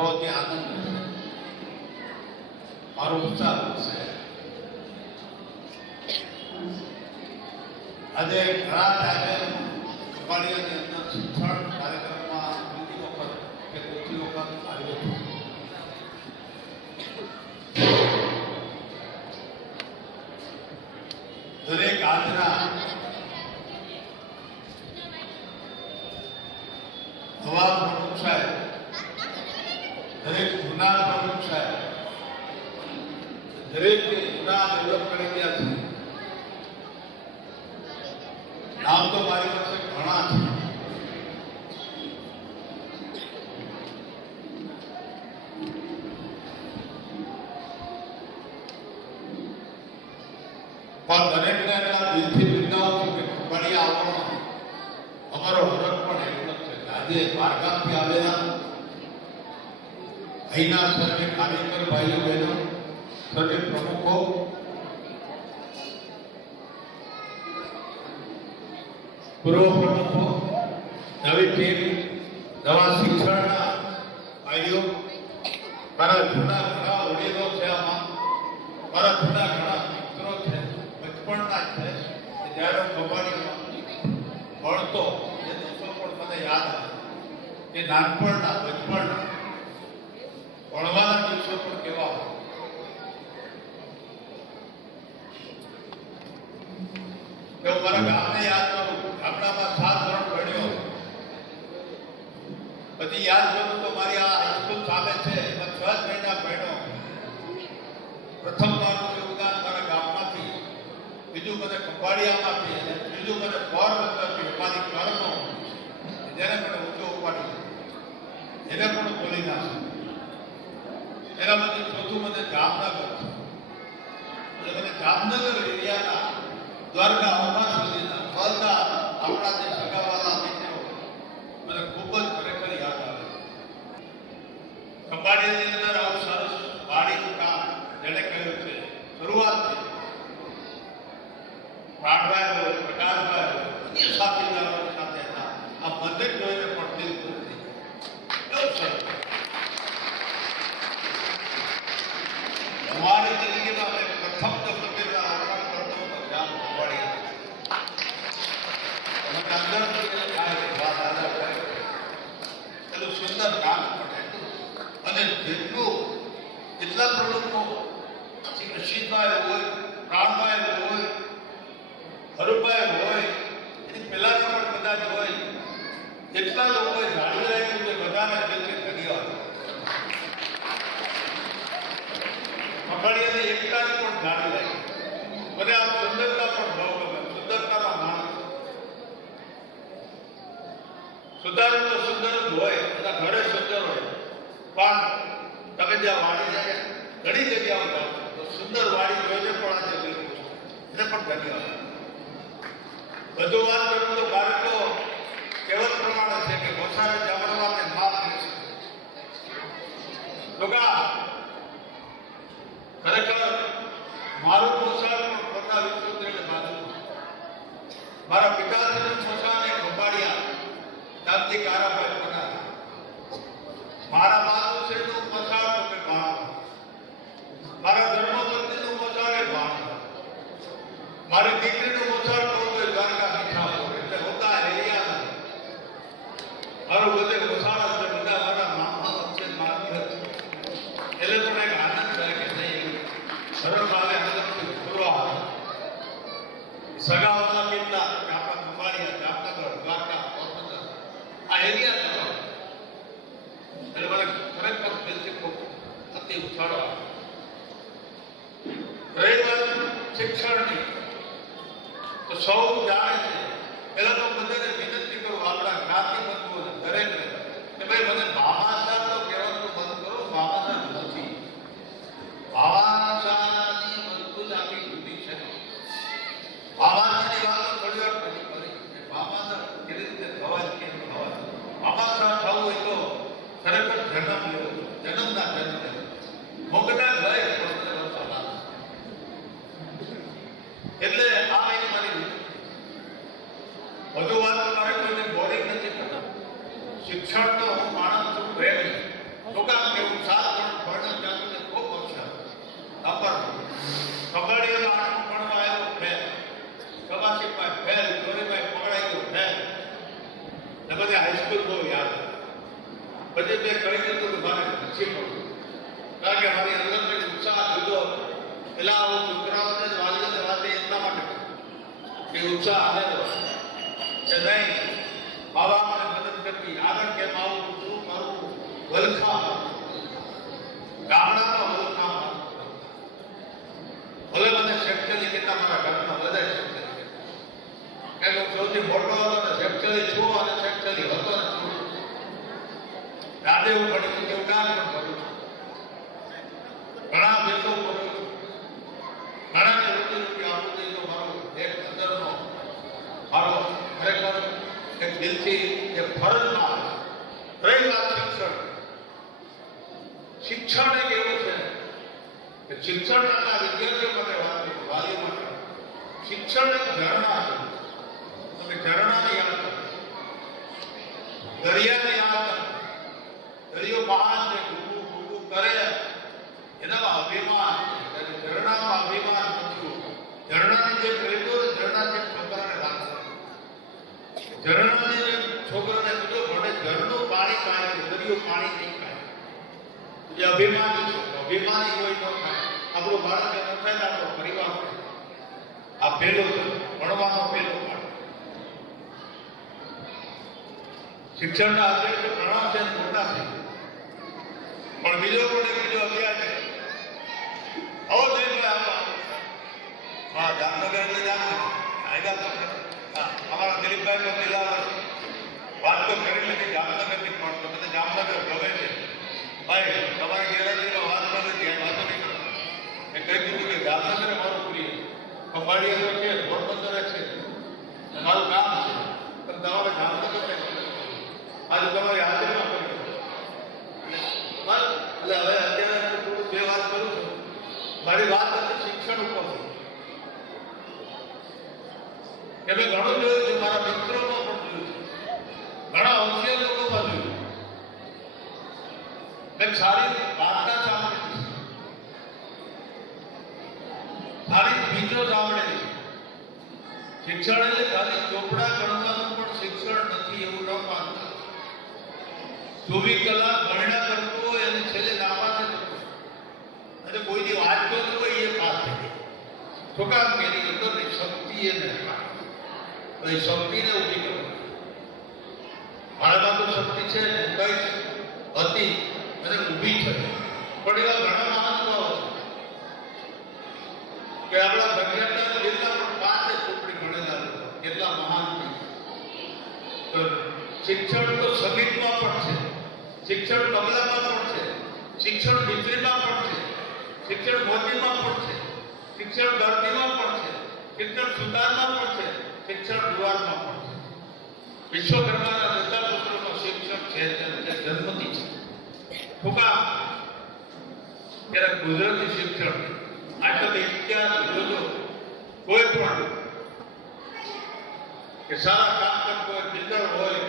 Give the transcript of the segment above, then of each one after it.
તો ત્યાં આનંદ મારો ઉત્સાહ વધશે આજે ઘણા ટાઈમે કપાડીયાની અંદર શિક્ષણ કાર્યક્રમમાં બીજી વખત કે ત્રીજી વખત આવ્યો છું. દરેક આજના નવા પ્રમુખ સાહેબ દરેક ગુના પ્રમુખ સાહેબ દરેક ગુના ડેવલપ કરી ગયા છે. નામ તો મારી પાસે ઘણા છે પણ દરેકને એના દિલથી બિરદાવું છું કે કબડ્ડી આવવાનો અમારો હરખ પણ એટલો જ છે કે આજે બારગામથી આવેલા અહીંના સર્વે કાર્યકર ભાઈઓ બહેનો, સર્વે પ્રમુખો. પૂર્વ પ્રમુખો, નવી ટીમ, નવા શિક્ષણના ભાઈઓ. મારા જૂના ઘણા વડીલો છે આમાં. મારા જૂના ઘણા મિત્રો છે, બચપણના છે. જ્યારે કબાડીમાં ભણતો, એ દિવસો પણ મને યાદ આવે. કે નાનપણના બચપણના ભણવાના દિવસો પણ કેવા હોય. કે મારા પછી યાદ મારી છે મહિના ભણ્યો પ્રથમ મારું યોગદાન મારા ગામમાંથી. બીજું મને ખંભાળિયામાંથી ત્રીજું મને પોરબંદરથી અમારી કર્મ જેને મને ઊંચો ઉપાડી એને પણ બોલી નાખે એના મને જામનગર એટલે મને જામનગર એરિયાના દ્વારકા અમર સુધીના બધા આપણા જે સગાવાલા મિત્રો મને ખૂબ જ ખરેખર યાદ આવે ખંભાળિયાની અંદર આવું સરસ વાડીનું કામ જેણે કર્યું છે શરૂઆતથી પ્રાણભાઈ હોય પ્રકાશભાઈ હોય અન્ય સાથીદારો સાથે હતા આ મંદિર જોઈને પણ દિલ ખુશ થઈ ગયું. કેવું સરસ અમારી જિંદગીમાં મેં પ્રથમ જો મંદિરના આહ્વાન કરતો હતો ત્યાં ખંભાળિયા મને અંદરથી એ થાય કે વાહ દાદા ખરેખર એટલું સુંદર કામ પણ એટલું અને જેટલું એટલા પ્રલોભનો શ્રી રશીદભાઈ હોય પ્રાણભાઈ હોય હરુભાઈ હોય એની પહેલાના પણ કદાચ હોય એટલા લોકોએ જાળવી રાખ્યું છે બધાને દિલથી ધન્યવાદ મકડીયાને પણ જાળવી રાખ્યું મને આ સુંદરતા પણ બહુ ગમે. સુંદરતાનો માન સુધારો તો સુંદર જ હોય બધા ઘરે સુંદર હોય. પણ તમે જ્યાં વાડી જાય ઘણી જગ્યાઓ જાઓ તો સુંદર વાડી જોઈને પણ આ દિલ એને પણ ધન્યવાદ. બધું વાત કરું તો બાળકો કહેવત પ્રમાણે છે કે ગોસારે જમણવારને માફ કરી લોકા ખરેખર મારું પણ પોતા વિશ્વત્રેને બાજુ મારા પિતાશ્રીનું પોષણ એ ખંભાળિયા ગાંધી કારાભાઈ પટેલ મારા પોષણ તો મેં ભાણ મારા ધર્મપત્નીનું પોષણ એ ભાણ મારી દીકરીનું પોષણ તો કોઈ દ્વારકા મીઠા એટલે હોતા એરિયા મારું બધે વસાડા છે બધા મારા મામા વચ્ચે મારી હતી એટલે પણ એક આનંદ થાય કે નહીં સરસ આવે આનંદથી પૂરવા આવે સગાવાલા કેટલા કે આપણા ખંભાળિયા જામનગર દ્વારકા પોરબંદર આ એરિયા છે એટલે મને ખરેખર દિલથી ખૂબ અતિ ઉછાળો આવે રહી વાત તો સૌ જાણે છે. તો બધાને વિનંતી કરું આપણા જ્ઞાતિ બંધુઓને દરેકને કે ભાઈ મને મામા સાહેબ તો કહેવાનું બંધ કરો મામા સાહેબ નથી મામા સાહેબની બધું જ આપણી જુદી છે શિક્ષણનો હું માણસ છું પ્રેમ તો કામ કે હું સાત ધોરણ ભણ્યો ત્યાં સુધી ખૂબ હોશિયાર નંબર કબડ્ડીમાં આઠમું ભણવા આવ્યો ફેલ કબાસીમાં ફેલ ચોરીમાં પકડાઈ ગયો ફેલ ને બધે હાઈસ્કૂલ બહુ યાદ મેં કહી દીધું કે મારે નથી પડવું કારણ કે મારી અંદર ઉત્સાહ જુદો પેલા હું છોકરાઓને જ વાલીઓને વાતે એટલા માટે કરું કે ઉત્સાહ આવેલો કે નહીં મા બાપને મદદ કરવી. આગળ કેમ આવું શું મારું વલખા ગામડામાં વલખા ભલે મને શેઠચલી કહેતા મારા ઘરમાં બધા શેઠચલી કહેતા. કે હું સૌથી મોટો હતો છું અને શેઠચલી હતો. ને હું પડી છું કામ પણ કરું છું. ઘણા બેસો કરું છું. ઘણાને રૂપિયા રૂપિયા આપું છું તો મારો એક અંદરનો મારો ખરેખર એક દિલથી એક ફરજમાં. રહી વાત શિક્ષણ. શિક્ષણ એક એવું છે કે શિક્ષણના વિદ્યાર્થીઓ માટે વાત વાલીઓ માટે. શિક્ષણ એક ઝરણા છે. તમે ઝરણાને યાદ કરો. દરિયાને યાદ મહાન કરે. એનામાં અભિમાન ઝરણામાં અભિમાન નથી ઝરણાની જે પ્રેતો ઝરણા જે છોકરાને રાખે. ઝરણાની જે છોકરાને બીજો ભણે ઝરણું પાણી કાઢે દરિયો પાણી નહીં કાઢે જે અભિમાની છે, અભિમાની કોઈ ન થાય આપણું બાળક ન થાય આપણો પરિવાર. આ પેલો ભણવાનો પેલો શિક્ષણના તો ઘણા છે મોટા છે પણ બીજો પણ એક બીજો અભ્યાસ છે? આવો દિલીપભાઈ આવો હા, જામનગર એટલે જામનગર અમારા દિલીપભાઈ તો દિલાવર વાત તો કરી લીધી જામનગરની પણ તો મને જામનગર ગમે છે. ભાઈ, તમારે ગેરહાજરીમાં વાત કરી ત્યાં વાતો નહીં કરો એ કહી દીધું કે જામનગર મારું પ્રિય ખંભાળિયા તો છે પોરબંદર છે. મારું કામ છે. પણ તમારે જામનગર આજે તમારી હાજરીમાં બસ એટલે હવે અત્યારે થોડું બે વાત કરું છું. મારી વાત હતી શિક્ષણ ઉપર કે મેં ઘણું જોયું છે, મારા મિત્રોમાં પણ જોયું છે. ઘણા હોશિયાર લોકોમાં જોયું મેં સારી વાર્તા સાંભળી સારી બીજો સાંભળેલી શિક્ષણ એટલે ખાલી ચોપડા ગણવાનું પણ શિક્ષણ નથી, એવું ન માનતા. ચોવીસ કલાક કરતો હોય અને છેલ્લે જ થતો. અને કોઈની વાત જોતો હોય, એ પાસ થઈ ગઈ તો કામ એની અંદરની શક્તિ એને એ શક્તિને ઊભી કરો. મારામાં તો શક્તિ છે કઈ હતી અને ઊભી છે. પણ એવા ઘણા મહાનુભાવો છે. કે આપણા દક્ષિણના જેટલા પણ પાંચ ચોપડી ભણેલા કેટલા મહાન શિક્ષણ તો સંગીતમાં પણ છે. શિક્ષણ તબલામાં પણ છે શિક્ષણ વીજળીમાં પણ છે શિક્ષણ મોતીમાં પણ છે શિક્ષણ ધરતીમાં પણ છે શિક્ષણ સુતારમાં પણ છે શિક્ષણ જુવારમાં પણ છે વિશ્વકર્માના બધા પુત્રોમાં શિક્ષણ છે તે જન્મથી છે ફૂકા ત્યારે ગુજરાતી શિક્ષણ આટલો ઇતિહાસ જોજો કોઈ પણ કે સારા કામ કરતો હોય બિલ્ડર હોય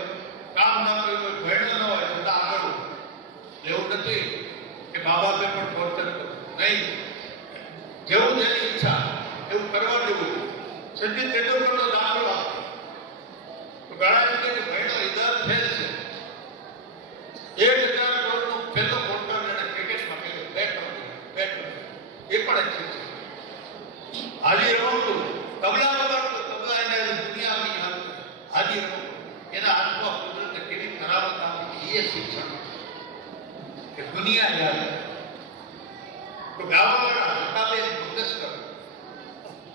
કામ ના કર્યું હોય ભણ્યો ન હોય છતાં આગળ હોય. એવું નથી કે મા બાપે પણ ટોર્ચર નહીં. જેવું જેની ઈચ્છા. એવું કરવા જેવું સચિન તેંડુલકરનો દાખલો આપો તો ઘણા એમ કે ભાઈનો ઇદાર ફેલ છે. એક હજાર કરોડનો પહેલો મોટો એને ક્રિકેટમાં કર્યો બેટ બેટ એ પણ એક છે. હાજી હતું. તબલા વગાડતો તબલા એને હાલ. હાજી રમતું એના હાથમાં કુદરતે કેવી ખરાબ હતા. એ શિક્ષણ. દુનિયા યાદ. તો ગાવાવાળા હતાબેન મંગેશકર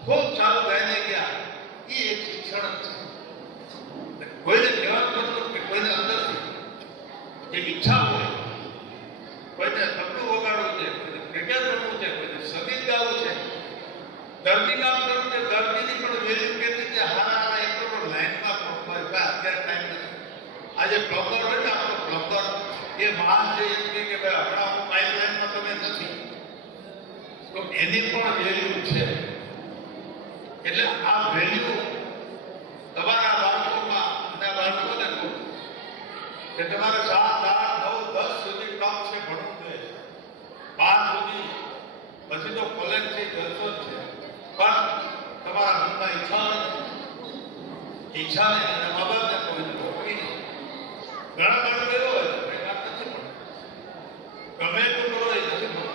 ખૂબ સારું ગાઈને ગયા. એ એક શિક્ષણ છે. કોઈને કહેવાનું મતલબ કે કોઈને અંદરથી. જે ઈચ્છા હોય, કોઈને તબલું વગાડવું છે, કોઈને ક્રિકેટ રમવું છે, કોઈને સંગીત ગાવું છે. દર્દી કામ કરવું છે, દર્દીની પણ વેલ્યુ કેટલી છે હારા હારા એક લાઈનમાં પ્રોપર અત્યારે ટાઈમ નથી. આજે પ્રોપર હોય એ મહાન છે એમ કે ભાઈ હમણાં હું પાઇપલાઇનમાં તમે નથી. તો એની પણ વેલ્યુ છે. એટલે આ વેલ્યુ તમારા બાળકોમાં અને બાળકોને કે તમારે સાત, આઠ, નવ, દસ સુધી કામ છે, ભણવું જોઈએ બાર સુધી. પછી તો કોલેજ છે જલસો જ છે. પણ તમારા મનમાં ઈચ્છા નથી. ઈચ્છા નહીં અને મા કોઈ કોઈ નહીં ઘણા બાળકો એવો હોય છે કે આ નથી ભણવું ગમે એટલું કરો એ નથી ભણવું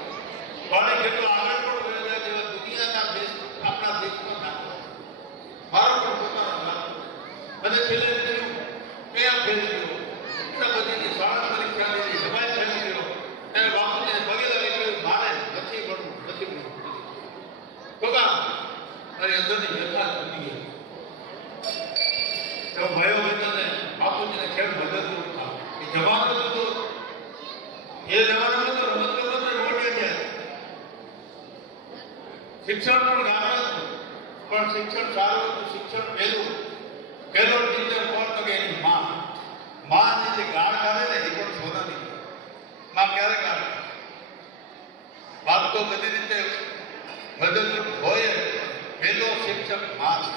પણ કેટલો આગળ પણ વયો જાય તેવા દુનિયાના દેશ આપણા દેશનો દાખલો છે. મારો પણ પોતાનો દાખલો છે. અને છેલ્લે થયું કયા ફેલ ગયો એટલા બધીની શાળા પરીક્ષા લીધી જમાઈ ફેલ ગયો ત્યારે બાપુને પગે લાગી કહ્યું મારે નથી ભણવું નથી ભણવું નથી ભણવું." તો કામ તારી અંદરની વ્યથા તૂટી ગઈ તો ભયો બધાને બાપુજીને ખેલ મદદરૂપ થાવ એ જમાનો તો તો એ જમાનામાં તો રમત ગમત રોડ ગયા શિક્ષણ પણ ગામડા હતું પણ શિક્ષણ સારું હતું શિક્ષણ પહેલું પહેલો ટીચર કોણ તો કે એની માં માં જે ગાળ કાઢે ને એ પણ સોનાની માં ક્યારે ગાળ કાઢે? બાપ તો બધી રીતે મદદરૂપ હોય જ, પણ પહેલો શિક્ષક મા છે.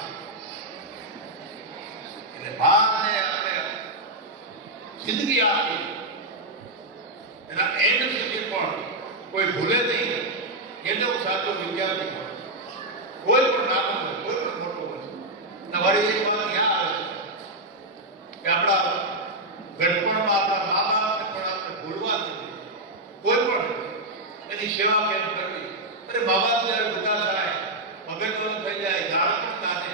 એટલે માને આપણે જિંદગી આપી એના એન્ડ સુધી પણ કોઈ ભૂલે નહીં. એનો સાચો વિદ્યાર્થી હોય કોઈ પણ નાનો હોય કોઈ પણ મોટો હોય તમારી એક વાત યાદ આવે છે કે આપણા ગઢપણમાં આપણા મા બાપને પણ આપણે ભૂલવા નથી કોઈ પણ એની સેવા કેમ કરવી અરે મા બાપ જ્યારે બધા થાય મગજનો થઈ જાય ગાળા પણ કાઢે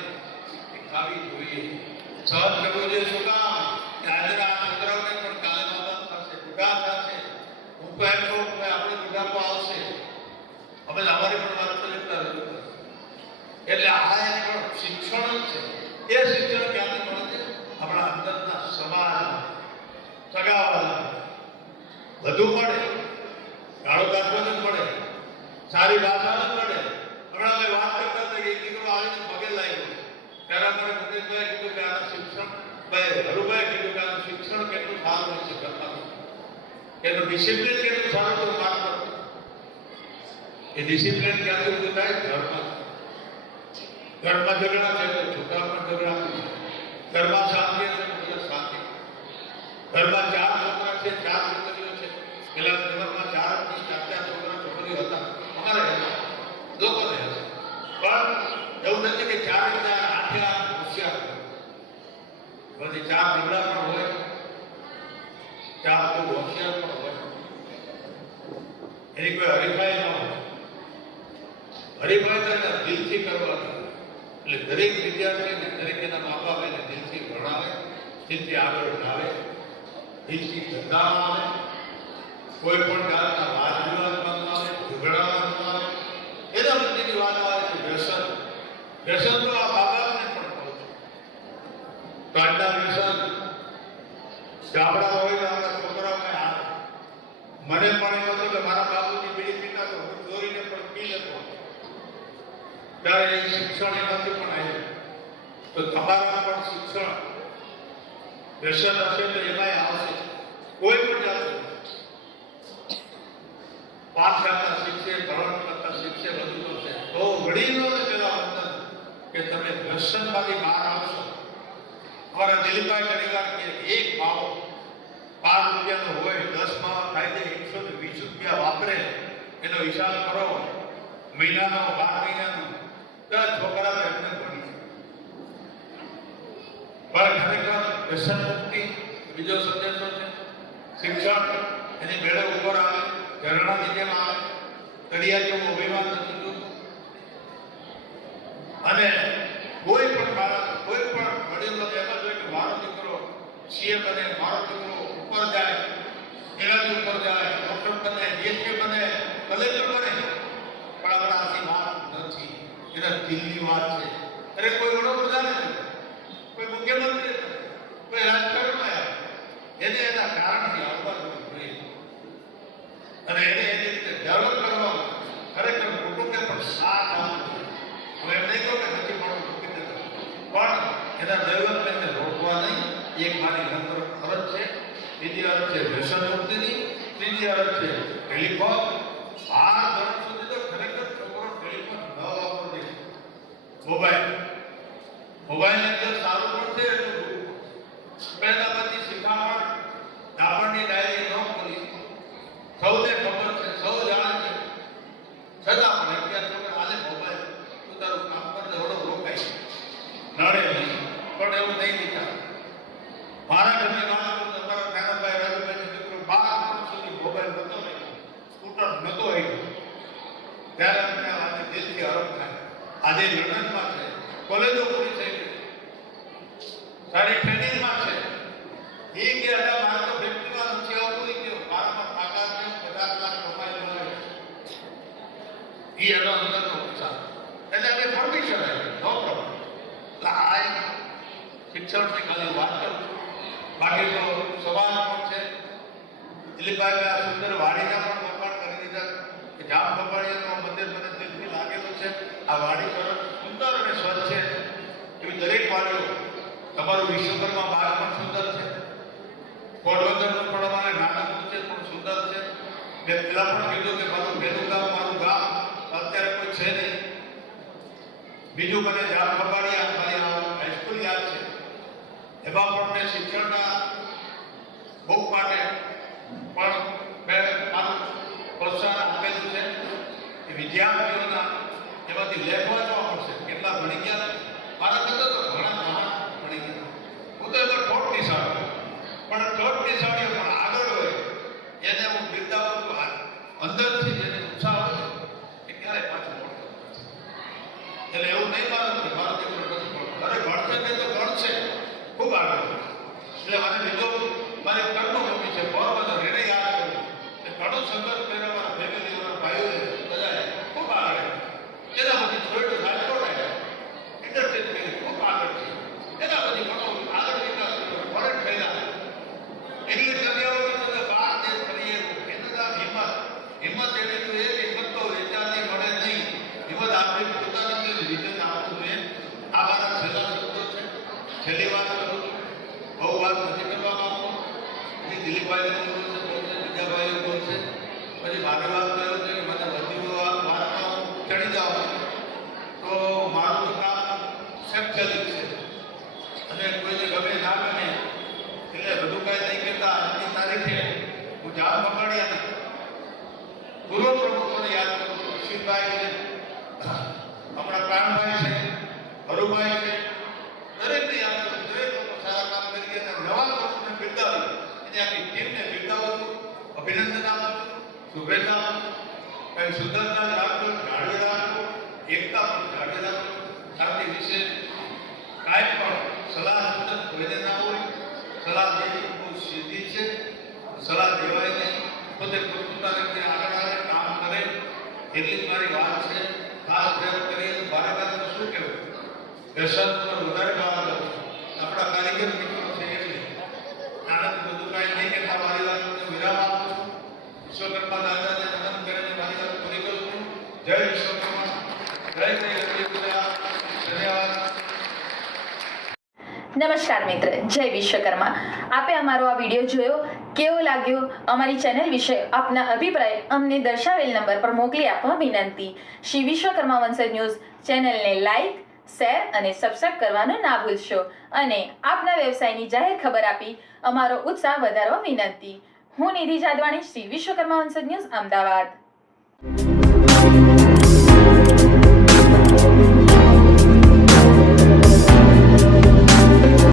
એ ખાવી જોઈએ સહજ કરવું જોઈએ શું કામ કે આજના આ છોકરાઓને પણ કાલે મા બાપ થશે બુઢા થશે હું તો એમ કહું કે આપણે બુઢાપો આવશે હવે અમારી પણ વાસ્તવિકતા રજૂ કરશે એટલે આ એક પણ શિક્ષણ જ છે એ શિક્ષણ ક્યાંથી મળે છે આપણા અંદરના સમાજ સગાવાલા બધું મળે ગાળો કાઢવો જ મળે સારી ભાષા જ મળે હમણાં અમે વાત કરતા હતા કે એક દીકરો આવીને પગે લાગ્યો ત્યારે મને મુકેશભાઈ કીધું કે આનું શિક્ષણ ભાઈ હરુભાઈ કીધું કે આનું શિક્ષણ કેટલું સારું હોય છે ઘરમાં એનું ડિસિપ્લિન કેટલું સારું તો વાત એ ડિસિપ્લિન ક્યાંથી ઊભું થાય ઘરમાં. ઘરમાં ઝઘડા છે તો છોકરામાં ઝઘડા ઘરમાં શાંતિ શાંતિ. ઘરમાં ચાર છોકરા છે, ચાર છોકરીઓ છે. પેલા ઘરમાં ચાર ચાર ચાર છોકરા છોકરીઓ હતા. અમારે હતા લોકો રહે છે. પણ એવું નથી કે ચારે ચાર આઠે આઠ હોશિયાર બધી ચાર ઝઘડા પણ હોય. ચાર ખૂબ હોશિયાર પણ હોય. એની કોઈ હરીફાઈ ન હોય. હરીફાઈ તેને દિલથી કરવાની. એટલે દરેક વિદ્યાર્થીને દરેક એના મા બાપ એને દિલથી ભણાવે, દિલથી આગળ લાવે દિલથી ધંધામાં આવે, કોઈ પણ જાતના વાદ વિવાદમાં આવે ઝઘડામાં આવે, એના પ્રત્યેની વાત આવે છે વ્યસન. વ્યસન તો આ મા બાપને પણ કહું છું. તો વ્યસન ગામડા હોય તો આપણા છોકરાઓને આવે મને પણ એમ હતું કે મારા બાપુની બીડી પીતા તો હું ચોરીને પણ પી લેતો ત્યારે એ શિક્ષણ એમાંથી પણ આવ્યું તો તમારા પણ શિક્ષણ વ્યસન હશે તો એમાંય આવશે. કોઈ પણ જાતનું. કરતા શીખશે ભરણ કરતા શીખશે, બધું કરશે. તો વડીલોને પેલા વંદન કે તમે વ્યસનમાંથી બહાર આવશો. અમારા દિલીપભાઈ ઘણીવાર કે એક ભાવ પાંચ રૂપિયાનો હોય, દસ માવા થાય જાય એકસો ને વીસ રૂપિયા વાપરે. એનો હિસાબ કરો. મહિનાનો, બાર મહિનાનો. અને કોઈ પણ કોઈ પણ વડીલો એમ જ હોય કે મારો દીકરો બને, મારો દીકરો ઉપર જાય, એનાથી ઉપર જાય, ડોક્ટર બને ડીએસપી બને, કલેક્ટર બને પણ આપણા આથી વાત નથી એના દિલની વાત છે અરે કોઈ વડોપ્રધાન કોઈ મુખ્યમંત્રી કોઈ રાજકારણમાં એને એના કારણથી આવવા જોઈએ અને એને એની રીતે ડેવલપ કરવા ખરેખર કુટુંબને પણ સાથ આપવો હવે એમ નહીં કહો કે નથી મળવું મૂકી પણ એના ડેવલપમેન્ટને રોકવા નહીં, એક મારી નંબર ફરજ છે. બીજી અરજ છે વ્યસન મુક્તિની. ત્રીજી અરજ છે ટેલિફોન આ ધોરણ સુધી તો ખરેખર છોકરો ટેલિફોન ન વાપરવો જોઈએ મોબાઈલ મોબાઈલ અંદર સારું Adelante padre. ¿Cuál? છે. એવી દરેક વાડીઓ તમારું વિશ્વકર્મા બાગ પણ સુંદર છે. પોરબંદરનું પણ અમારે નાનું છે, પણ સુંદર છે. મેં પેલા પણ કીધું કે મારું પહેલું ગામ, મારું ગામ અત્યારે કોઈ છે નહીં. બીજું મને જામ કપાળિયા મારી હાઈસ્કૂલ યાદ છે. એમાં પણ મેં શિક્ષણના બુક માટે પણ મેં મારું પ્રોત્સાહન આપેલું છે. કે વિદ્યાર્થીઓના એમાંથી લેખ વાંચવા પડશે કેટલા ભણી ગયા મારા કરતા તો ઘણા મહાન ભણી ગયા હું તો એમાં ઠોટ નિશાળો પણ ઠોટ નિશાળીઓ પણ આગળ હોય એને હું બિરદાવું છું આ અંદરથી જેને ઉત્સાહ હોય એ ક્યારે પાછું પડતો નથી. એટલે એવું નહીં માનું કે મારો દીકરો નથી ભણતો અરે ભણશે તે તો ભણશે ખૂબ આગળ વધશે. એટલે મને બીજો મારી કર્મભૂમિ છે પોરબંદર એને યાદ કરું કે ઘણું સંઘર્ષ કર્યો મારા ફેમિલી મારા ભાઈઓએ બધાએ ખૂબ આગળ આવ્યા. એના પછી છોડ્યું રાજકોટ આવ્યા ઇન્ડસ્ટ્રી કરી ખૂબ આગળ છે એના પછી ઘણો આગળ વિકાસ કર્યો ફોરેન ફેર્યા એટલે કન્યાઓ કીધું કે બાર દેશ ફરીએ એનું નામ હિંમત હિંમત એટલે તો એ કે હિંમત તો વેચાતી મળે નહીં હિંમત આપણી પોતાની જે વિજન આપવું જોઈએ આ મારા છેલ્લા શબ્દો છે છેલ્લી વાત કરું છું. બહુ વાત નથી કરવા માંગતો પછી દિલીપભાઈ બોલશે બોલશે બીજાભાઈ બોલશે પછી મારે વાત કર્યો છે કે મને બધી વાત વાતમાં ચડી જાઉં તો મારું કામ સંચાલિત છે. અને કોઈને ગમે ના ગમે, એટલે બધું કાંઈ નહીં કહેતા આજની તારીખે હું જામ પકડ્યા પૂર્વ પ્રમુખોને યાદ કરું છું. અશ્વિનભાઈ છે, હમણાં પ્રાણભાઈ છે હરુભાઈ છે દરેકને યાદ કરું એકતા પણ કાંઈ પણ સલાહ સૂચન હોય, સલાહ દેવી બહુ છે, સલાહ દેવાય નહીં. પોતે પોતપોતાની રીતે આગળ કામ કરે, એટલી મારી વાત છે. ખાસ પ્રયોગ કરીએ તો મારા શું કહેવું? વ્યસન પર વધારે ભાર દઉં આપણા કારીગર મિત્રો છે એટલે આનંદ બધું કાંઈ નહીં કહેતા મારી વાતને વિરામ આપું છું નમસ્કાર મિત્ર. જય વિશ્વકર્મા. આપે અમારો આ વીડિયો જોયો? કેવો લાગ્યો? અમારી ચેનલ વિશે આપના અભિપ્રાય અમને દર્શાવેલ નંબર પર મોકલી આપવા વિનંતી. શ્રી વિશ્વકર્મા વંશજ ન્યૂઝ ચેનલને લાઇક શેર અને સબસ્ક્રાઇબ કરવાનું ના ભૂલશો. અને આપના વ્યવસાયની જાહેર ખબર આપી અમારો ઉત્સાહ વધારવા વિનંતી. હું નિધિ જાદવાણી શ્રી વિશ્વકર્મા વંશજ ન્યૂઝ અમદાવાદ.